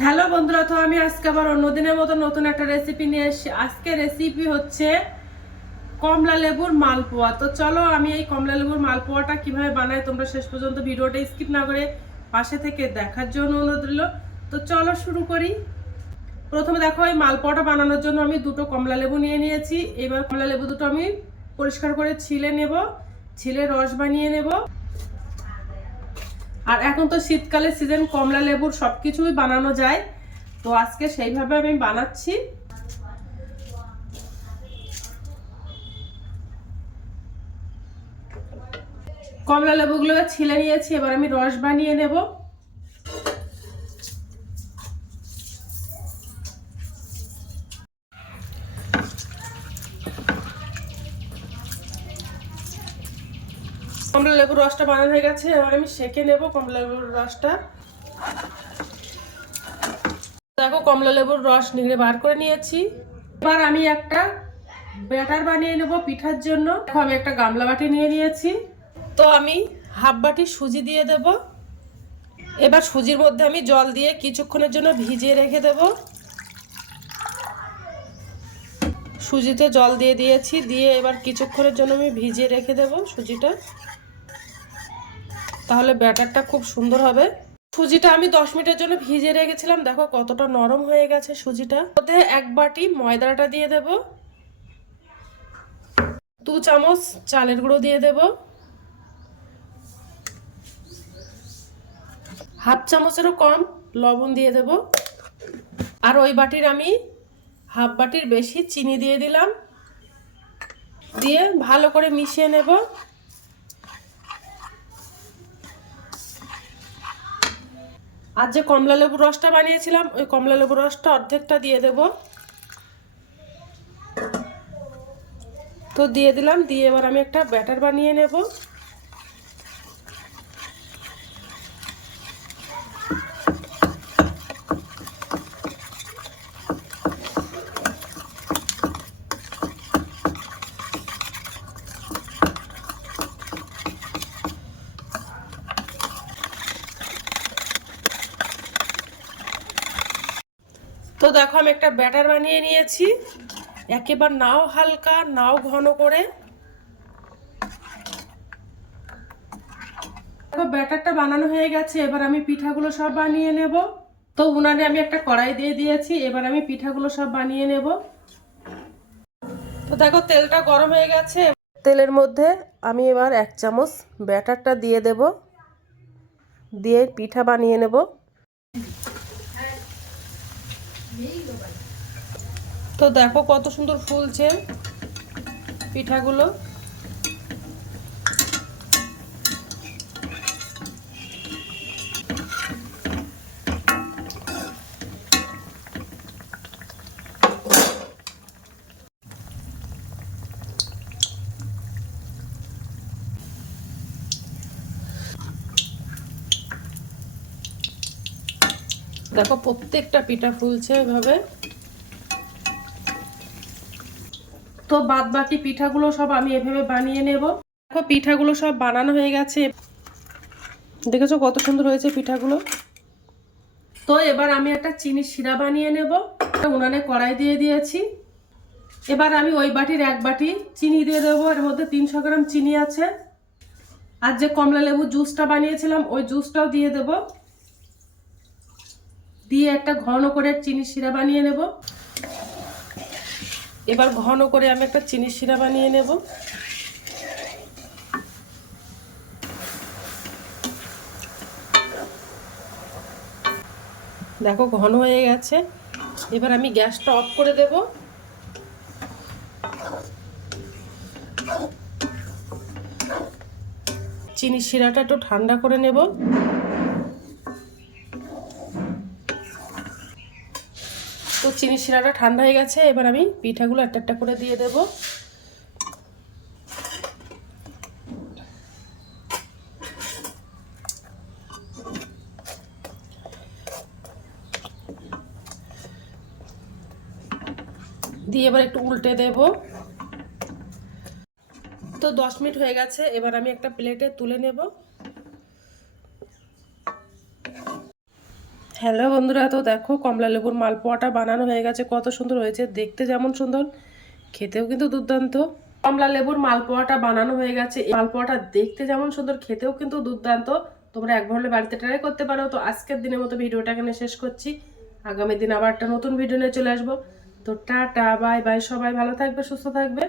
Hello বন্ধুরা, তো আমি আজকে আবার অন্যদিনের মতো নতুন একটা রেসিপি নিয়ে এসেছি। আজকে রেসিপি হচ্ছে কমলা লেবুর মালপোয়া। তো চলো আমি এই কমলা লেবুর মালপোয়াটা কিভাবে বানাই তোমরা শেষ পর্যন্ত ভিডিওটা স্কিপ না করে পাশে থেকে দেখার জন্য অনুরোধ রইল। তো চলো শুরু করি। প্রথমে দেখো, এই মালপোয়াটা বানানোর জন্য আমি দুটো কমলা লেবু নিয়ে নিয়েছি। এবার কমলা লেবু দুটো আমি পরিষ্কার করে ছিলে নেব, ছিলে রস বানিয়ে নেব। আর এখন তো শীতকালের সিজন, কমলা লেবুর সবকিছুই বানানো যায়, তো আজকে সেইভাবে আমি বানাচ্ছি। কমলা লেবুগুলো ছিলে নিয়েছি, এবার আমি রস বানিয়ে নেব। কমলা লেবুর রসটা বানানো হয়ে গেছে, এবার আমি সেঁকে নেব কমলা লেবুর রসটা। দেখো, কমলা লেবুর রস নিংড়ে বার করে নিয়েছি। এবার আমি একটা ব্যাটার বানিয়ে নেব পিঠার জন্য। দেখো, আমি একটা গামলা বাটি নিয়ে নিয়েছি, তো আমি হাফ বাটি সুজি দিয়ে দেব। এবার সুজির মধ্যে আমি জল দিয়ে কিছুক্ষণের জন্য ভিজিয়ে রেখে দেব। সুজিতে জল দিয়ে দিয়েছি, দিয়ে এবার কিছুক্ষণের জন্য আমি ভিজিয়ে রেখে দেব সুজিটা, তাহলে ব্যাটারটা খুব সুন্দর হবে। সুজিটা আমি 10 মিনিটের জন্য ভিজিয়ে রেখেছিলাম। দেখো কতটা নরম হয়ে গেছে সুজিটা। মধ্যে এক বাটি ময়দাটা দিয়ে দেব, 2 চামচ চালের গুঁড়ো দিয়ে দেব, হাফ চামচেরও কম লবণ দিয়ে দেব, আর ওই বাটির আমি হাফ বাটির বেশি চিনি দিয়ে দিলাম। দিয়ে ভালো করে মিশিয়ে নেব। আর যে কমলা লেবুর রসটা বানিয়েছিলাম, ওই কমলা লেবুর রসটা অর্ধেকটা দিয়ে দেব। তো দিয়ে দিলাম, দিয়ে এবার আমি একটা ব্যাটার বানিয়ে নেব। তো দেখো, আমি একটা ব্যাটার বানিয়ে নিয়েছি, একেবারে নাও হালকা নাও ঘন করে। দেখো ব্যাটারটা বানানো হয়ে গেছে, এবার আমি পিঠাগুলো সব বানিয়ে নেব। তো উনানে আমি একটা কড়াই দিয়ে দিয়েছি, এবার আমি পিঠাগুলো সব বানিয়ে নেব। তো দেখো তেলটা গরম হয়ে গেছে, তেলের মধ্যে আমি এবার 1 চামচ ব্যাটারটা দিয়ে দেব, দিয়ে পিঠা বানিয়ে নেব। তো দেখো কত সুন্দর ফুলছে পিঠাগুলো। দেখো প্রত্যেকটা পিঠা ফুলছে এভাবে। তো বাদ বাকি পিঠাগুলো সব আমি এভাবে বানিয়ে নেব। দেখো পিঠাগুলো সব বানানো হয়ে গেছে, দেখেছো কত সুন্দর হয়েছে পিঠাগুলো। তো এবার আমি একটা চিনি শিরা বানিয়ে নেব। উনানে কড়াই দিয়ে দিয়েছি, এবার আমি ওই বাটির 1 বাটি চিনি দিয়ে দেবো। এর মধ্যে 300 গ্রাম চিনি আছে। আর যে কমলা লেবু জুসটা বানিয়েছিলাম, ওই জুসটাও দিয়ে দেব, দিয়ে একটা ঘন করে চিনি শিরা বানিয়ে নেব। এবার ঘন করে আমি একটা চিনি শিরা বানিয়ে নেব। দেখো ঘন হয়ে গেছে, এবার আমি গ্যাসটা অফ করে দেব। চিনি শিরাটা একটু ঠান্ডা করে নেব। তো চিনি শিরাটা ঠান্ডা হয়ে গেছে, এবার আমি পিঠাগুলো একটা একটা করে দিয়ে দেব। দিয়ে এবার একটু উল্টে দেব। তো 10 মিনিট হয়ে গেছে, এবার আমি একটা প্লেটে তুলে নেব। হ্যালো বন্ধুরা, তো দেখো কমলা লেবুর মালপোয়াটা বানানো হয়ে গেছে। কত সুন্দর হয়েছে, দেখতে যেমন সুন্দর খেতেও কিন্তু দুর্দান্ত। কমলা লেবুর মালপোয়াটা বানানো হয়ে গেছে। এই মালপোয়াটা দেখতে যেমন সুন্দর খেতেও কিন্তু দুর্দান্ত। তোমরা একবার হলে বাড়িতে ট্রাই করতে পারো। তো আজকের দিনের মতো ভিডিওটা এখানে শেষ করছি। আগামী দিন আবার একটা নতুন ভিডিও নিয়ে চলে আসবো। তো টাটা, বাই বাই, সবাই ভালো থাকবে, সুস্থ থাকবে।